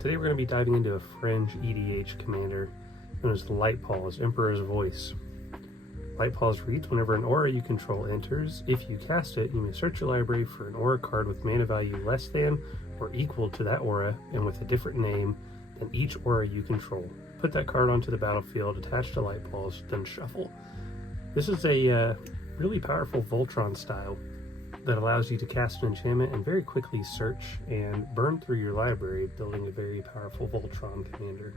Today we're going to be diving into a fringe EDH commander known as Light-Paws, Emperor's Voice. Light-Paws reads, whenever an aura you control enters, if you cast it, you may search your library for an aura card with mana value less than or equal to that aura and with a different name than each aura you control. Put that card onto the battlefield attached to Light-Paws, then shuffle. This is a really powerful Voltron style that allows you to cast an enchantment and very quickly search and burn through your library, building a very powerful Voltron commander.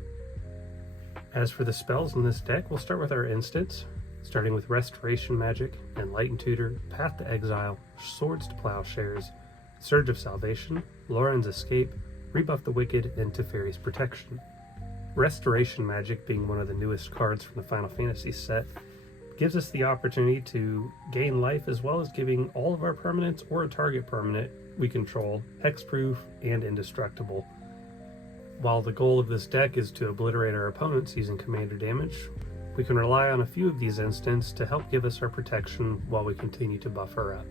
As for the spells in this deck, we'll start with our instants, starting with Restoration Magic, Enlighten Tutor, Path to Exile, Swords to Plowshares, Surge of Salvation, Lauren's Escape, Rebuff the Wicked, and Teferi's Protection. Restoration Magic, being one of the newest cards from the Final Fantasy set, gives us the opportunity to gain life as well as giving all of our permanents or a target permanent we control hexproof and indestructible. While the goal of this deck is to obliterate our opponents using commander damage, we can rely on a few of these instants to help give us our protection while we continue to buff her up.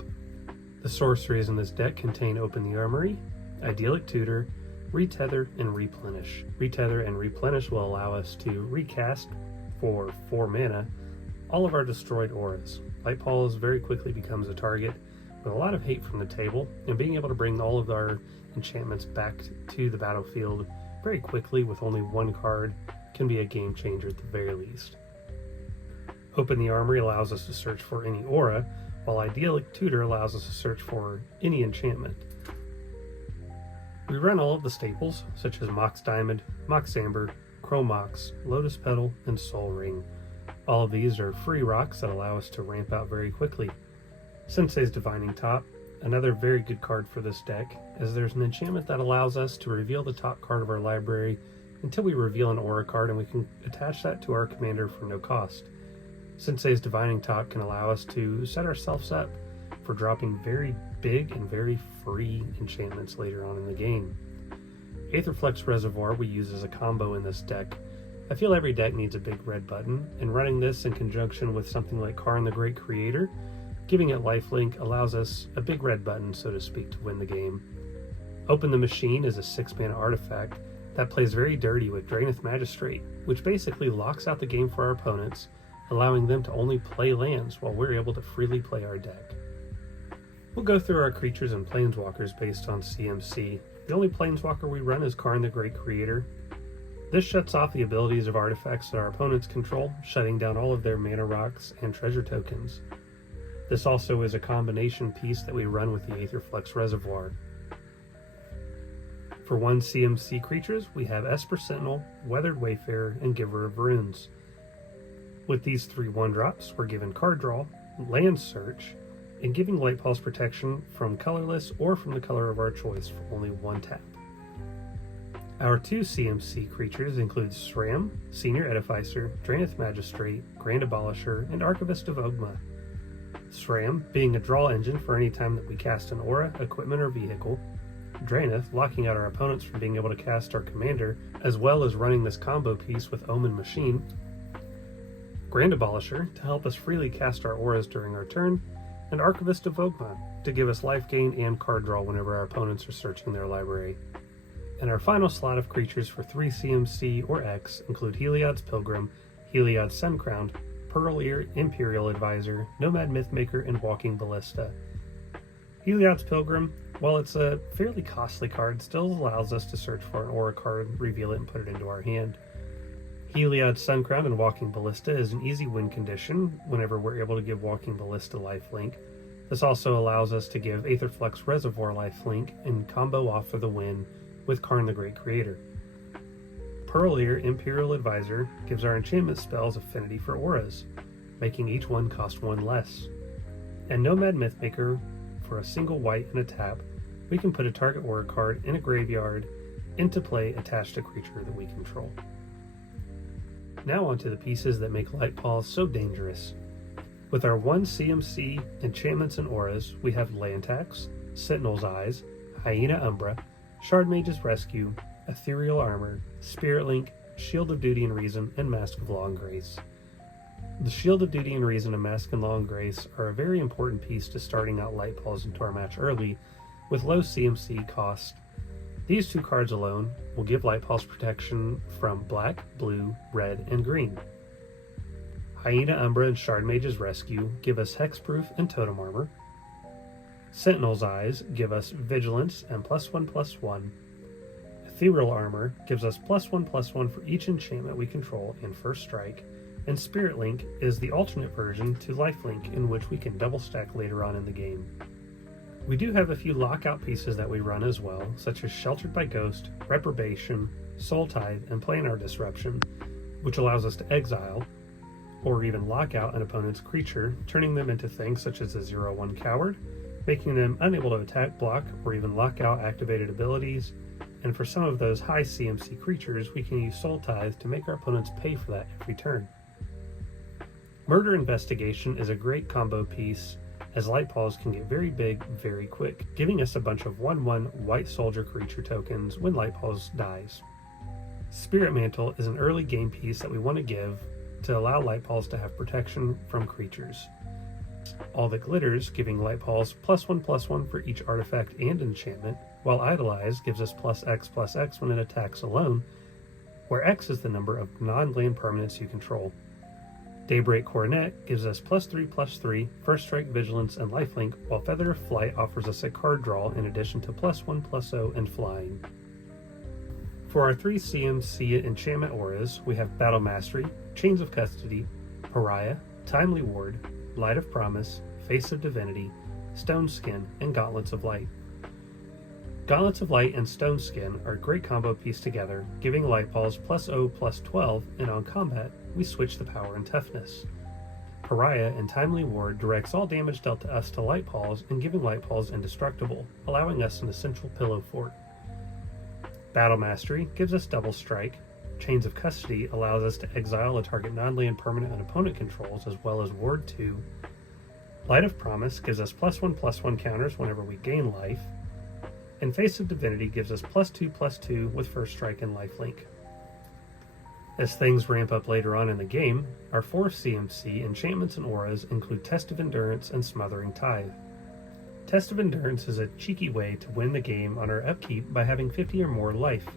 The sorceries in this deck contain Open the Armory, Idyllic Tutor, Retether, and Replenish. Retether and Replenish will allow us to recast for 4 mana all of our destroyed auras. Light-Paws very quickly becomes a target with a lot of hate from the table, and being able to bring all of our enchantments back to the battlefield very quickly with only one card can be a game changer at the very least. Open the Armory allows us to search for any aura, while Idyllic Tutor allows us to search for any enchantment. We run all of the staples, such as Mox Diamond, Mox Amber, Chrome Mox, Lotus Petal, and Soul Ring. All of these are free rocks that allow us to ramp out very quickly. Sensei's Divining Top, another very good card for this deck, as there's an enchantment that allows us to reveal the top card of our library until we reveal an aura card, and we can attach that to our commander for no cost. Sensei's Divining Top can allow us to set ourselves up for dropping very big and very free enchantments later on in the game. Aetherflux Reservoir we use as a combo in this deck. I feel every deck needs a big red button, and running this in conjunction with something like Karn the Great Creator, giving it lifelink allows us a big red button, so to speak, to win the game. Open the Machine is a 6-mana artifact that plays very dirty with Draenith Magistrate, which basically locks out the game for our opponents, allowing them to only play lands while we're able to freely play our deck. We'll go through our creatures and planeswalkers based on CMC. The only planeswalker we run is Karn the Great Creator. This shuts off the abilities of artifacts that our opponents control, shutting down all of their mana rocks and treasure tokens. This also is a combination piece that we run with the Aetherflux Reservoir. For 1 CMC creatures, we have Esper Sentinel, Weathered Wayfarer, and Giver of Runes. With these 3 1-drops, we're given card draw, land search, and giving Light-Paws protection from colorless or from the color of our choice for only 1 tap. Our 2 CMC creatures include SRAM, Senior Edificer, Draenith Magistrate, Grand Abolisher, and Archivist of Ogma. SRAM being a draw engine for any time that we cast an aura, equipment, or vehicle. Draenith locking out our opponents from being able to cast our commander, as well as running this combo piece with Omen Machine. Grand Abolisher to help us freely cast our auras during our turn, and Archivist of Ogma to give us life gain and card draw whenever our opponents are searching their library. And our final slot of creatures for 3 CMC or X include Heliod's Pilgrim, Heliod's Suncrowned, Pearl Ear Imperial Advisor, Nomad Mythmaker, and Walking Ballista. Heliod's Pilgrim, while it's a fairly costly card, still allows us to search for an aura card, reveal it, and put it into our hand. Heliod's Suncrowned and Walking Ballista is an easy win condition whenever we're able to give Walking Ballista lifelink. This also allows us to give Aetherflux Reservoir lifelink and combo off for the win with Karn the Great Creator. Pearl Ear Imperial Advisor gives our enchantment spells affinity for auras, making each one cost 1 less. And Nomad Mythmaker, for a single white and a tap, we can put a target aura card in a graveyard into play attached to a creature that we control. Now onto the pieces that make Light-Paws so dangerous. With our 1 CMC enchantments and auras, we have Lantax, Sentinel's Eyes, Hyena Umbra, Shardmage's Rescue, Ethereal Armor, Spirit Link, Shield of Duty and Reason, and Mask of Law and Grace. The Shield of Duty and Reason and Mask of Law and Grace are a very important piece to starting out Light-Paws into our match early with low CMC cost. These 2 cards alone will give Light-Paws protection from black, blue, red, and green. Hyena Umbra and Shard Mage's Rescue give us Hexproof and Totem Armor. Sentinel's Eyes give us Vigilance and +1/+1. Ethereal Armor gives us +1/+1 for each enchantment we control and First Strike. And Spirit Link is the alternate version to Lifelink, in which we can double stack later on in the game. We do have a few lockout pieces that we run as well, such as Sheltered by Ghost, Reprobation, Soul Tithe, and Planar Disruption, which allows us to exile, or even lock out an opponent's creature, turning them into things such as a 0/1 Coward, making them unable to attack, block, or even lock out activated abilities. And for some of those high CMC creatures, we can use Soul Tithe to make our opponents pay for that every turn. Murder Investigation is a great combo piece, as Light-Paws can get very big very quick, giving us a bunch of 1/1 White Soldier creature tokens when Light-Paws dies. Spirit Mantle is an early game piece that we want to give to allow Light-Paws to have protection from creatures. All That Glitters, giving Light-Paws +1/+1 for each artifact and enchantment, while Idolize gives us +X/+X when it attacks alone, where X is the number of non-land permanents you control. Daybreak Coronet gives us +3/+3, First Strike, Vigilance, and Lifelink, while Feather of Flight offers us a card draw in addition to +1/+0 and Flying. For our 3 CMC enchantment auras, we have Battle Mastery, Chains of Custody, Pariah, Timely Ward, Light of Promise, Face of Divinity, Stone Skin, and Gauntlets of Light. Gauntlets of Light and Stone Skin are a great combo piece together, giving Light-Paws +0/+12, and on combat, we switch the power and toughness. Pariah and Timely Ward directs all damage dealt to us to Light-Paws and giving Light-Paws indestructible, allowing us an essential pillow fort. Battle Mastery gives us double strike. Chains of Custody allows us to exile a target non-land permanent an opponent controls, as well as Ward 2. Light of Promise gives us +1/+1 counters whenever we gain life. And Face of Divinity gives us +2/+2 with First Strike and Lifelink. As things ramp up later on in the game, our 4 CMC enchantments and auras include Test of Endurance and Smothering Tithe. Test of Endurance is a cheeky way to win the game on our upkeep by having 50 or more life.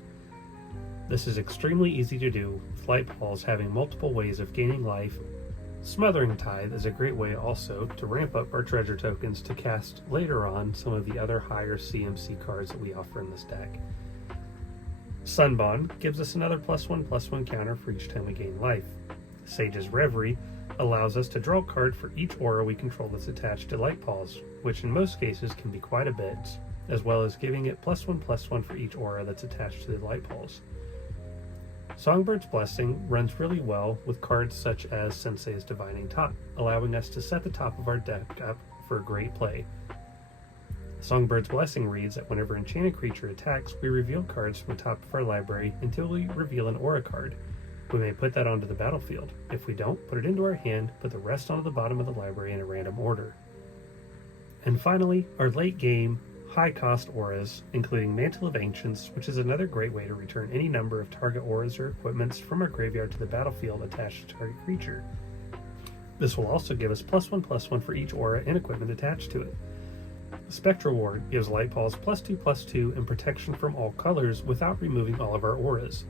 This is extremely easy to do, with Light-Paws having multiple ways of gaining life. Smothering Tithe is a great way also to ramp up our treasure tokens to cast later on some of the other higher CMC cards that we offer in this deck. Sunbond gives us another +1/+1 counter for each time we gain life. Sage's Reverie allows us to draw a card for each aura we control that's attached to Light-Paws, which in most cases can be quite a bit, as well as giving it +1/+1 for each aura that's attached to the Light-Paws. Songbird's Blessing runs really well with cards such as Sensei's Divining Top, allowing us to set the top of our deck up for great play. Songbird's Blessing reads that whenever enchanted creature attacks, we reveal cards from the top of our library until we reveal an aura card. We may put that onto the battlefield. If we don't, put it into our hand, put the rest onto the bottom of the library in a random order. And finally, our late game high-cost auras, including Mantle of Ancients, which is another great way to return any number of target auras or equipments from our graveyard to the battlefield attached to target creature. This will also give us +1/+1 for each aura and equipment attached to it. Spectral Ward gives Light-Paws +2/+2 and protection from all colors without removing all of our auras.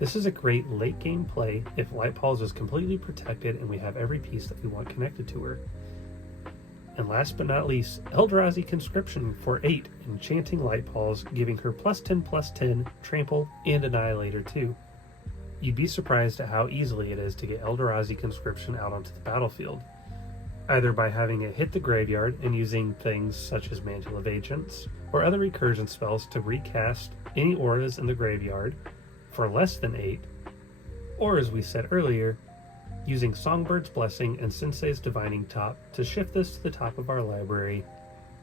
This is a great late game play if Light-Paws is completely protected and we have every piece that we want connected to her. And last but not least, Eldrazi Conscription for 8, enchanting Light-Paws, giving her +10/+10, Trample, and Annihilator too. You'd be surprised at how easily it is to get Eldrazi Conscription out onto the battlefield, either by having it hit the graveyard and using things such as Mantle of Ancients, or other recursion spells to recast any auras in the graveyard for less than 8, or as we said earlier, using Songbird's Blessing and Sensei's Divining Top to shift this to the top of our library,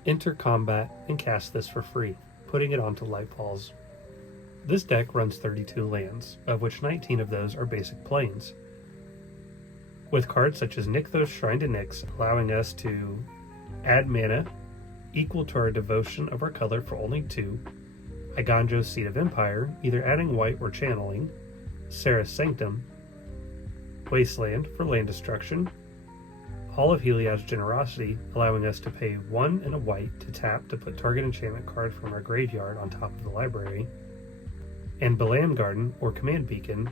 enter combat, and cast this for free, putting it onto Light-Paws. This deck runs 32 lands, of which 19 of those are basic plains, with cards such as Nykthos Shrine to Nyx allowing us to add mana equal to our devotion of our color for only 2, Iganjo's Seed of Empire, either adding white or channeling, Serra's Sanctum, Wasteland for land destruction, Hall of Heliod's Generosity, allowing us to pay 1 and a white to tap to put target enchantment card from our graveyard on top of the library, and Balam Garden or Command Beacon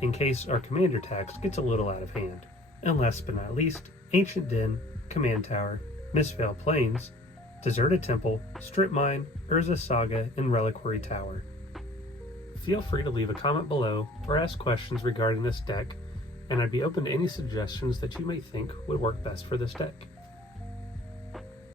in case our commander tax gets a little out of hand. And last but not least, Ancient Den, Command Tower, Mistveil Plains, Deserted Temple, Strip Mine, Urza Saga, and Reliquary Tower. Feel free to leave a comment below or ask questions regarding this deck, and I'd be open to any suggestions that you may think would work best for this deck.